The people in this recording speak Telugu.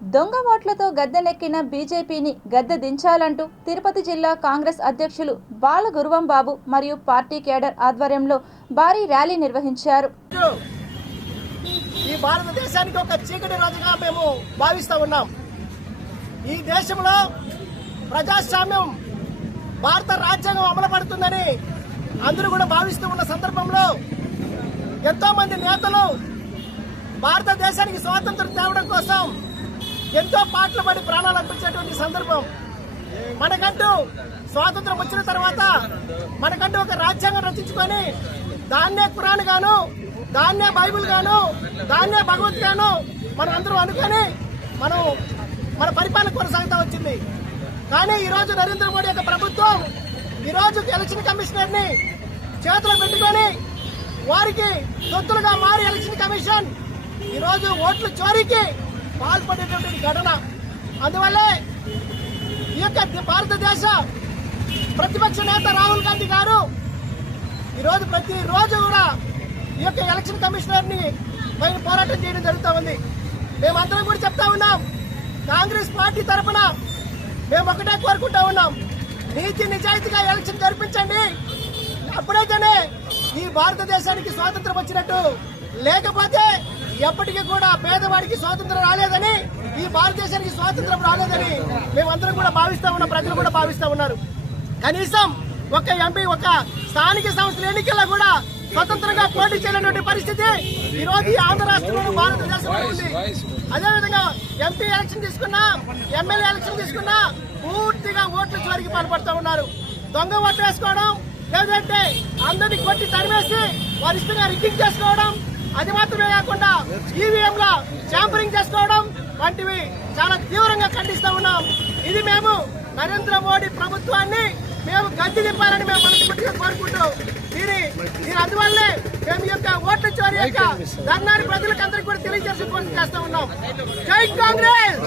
దొంగ ఓట్లతో గద్దెనెక్కిన బీజేపీని గద్దె దించాలంటూ తిరుపతి జిల్లా కాంగ్రెస్ అధ్యక్షులు బాల గురువం బాబు మరియు పార్టీ కేడర్ ఆధ్వర్యంలో భారీ ర్యాలీ నిర్వహించారు. ఈ భారతదేశానికి ఒక చీకటి రోజుగా మేము భావిస్తూ ఉన్నాం. ఈ దేశంలో ప్రజాస్వామ్యం భారత రాజ్యాంగం అమలుపడుతుందని అందరూ కూడా భావిస్తూ ఉన్న సందర్భంలో ఎంతో మంది నేతలు భారతదేశానికి స్వాతంత్రం తేవడం కోసం ఎంతో పాటలు పడి ప్రాణాలు అర్పించేటువంటి సందర్భం. మనకంటూ స్వాతంత్రం వచ్చిన తర్వాత మనకంటూ ఒక రాజ్యాంగం రచించుకొని దాన్నే ఖురాన్ గాను, దాన్నే బైబిల్ గాను, దాన్నే భగవత్ గాను మనం అందరూ అనుకొని మన పరిపాలన కొనసాగుతూ వచ్చింది. కానీ ఈరోజు నరేంద్ర మోడీ యొక్క ప్రభుత్వం ఈరోజు ఎలక్షన్ కమిషనర్ ని చేతిలో పెట్టుకొని వారికి తొత్తులుగా మారి ఎలక్షన్ కమిషన్ ఈరోజు ఓట్ల చోరీకి పాల్పడేటువంటి ఘటన. అందువల్లే ఈ యొక్క భారతదేశ ప్రతిపక్ష నేత రాహుల్ గాంధీ గారు ఈరోజు ప్రతిరోజు కూడా ఈ యొక్క ఎలక్షన్ కమిషనర్ ని పైన పోరాటం చేయడం జరుగుతూ ఉంది. మేమందరం కూడా చెప్తా ఉన్నాం, కాంగ్రెస్ పార్టీ తరఫున మేము ఒకటే కోరుకుంటా ఉన్నాం, నీతి నిజాయితీగా ఎలక్షన్ జరిపించండి. అప్పుడైతేనే ఈ భారతదేశానికి స్వాతంత్రం వచ్చినట్టు. లేకపోతే ఎప్పటికీ కూడా పేదవాడికి స్వాతంత్రం రాలేదని, ఈ భారతదేశానికి స్వాతంత్రం రాలేదని మేమందరం కూడా భావిస్తా ఉన్నాం, ప్రజలు కూడా భావిస్తా ఉన్నారు. కనీసం ఒక ఎంపీ, ఒక స్థానిక సంస్థల ఎన్నికల్లో కూడా స్వతంత్రంగా పోటీ చేయలేనటువంటి పరిస్థితి ఈ రోజు ఈ ఆంధ్ర రాష్ట్రంలో భారతదేశంలో ఉంది. అదేవిధంగా ఎంపీ ఎలక్షన్ తీసుకున్నా, ఎమ్మెల్యే ఎలక్షన్ తీసుకున్నా పూర్తిగా ఓట్ల చోరీకి పాల్పడుతూ ఉన్నారు. దొంగ ఓట్లు వేసుకోవడం, లేదంటే అందరినీ కొట్టి తరిమేసి వారి ఇష్టంగా రిగ్గింగ్ చేసుకోవడం, అది మాత్రమే కాకుండా ఈవీఎంల ట్యాంపరింగ్ చేసుకోవడం వంటివి చాలా తీవ్రంగా ఖండిస్తా ఉన్నాం. ఇది మేము నరేంద్ర మోడీ ప్రభుత్వాన్ని మేము గద్దె దింపాలని మేము మనస్ఫూర్తిగా కోరుకుంటూ దీని అందువల్లే మేము యొక్క ఓట్ల చోరీ యొక్క ధర్నాన్ని ప్రజలకు అందరికీ కూడా తెలియజేస్తూ ఉన్నాం. జై కాంగ్రెస్.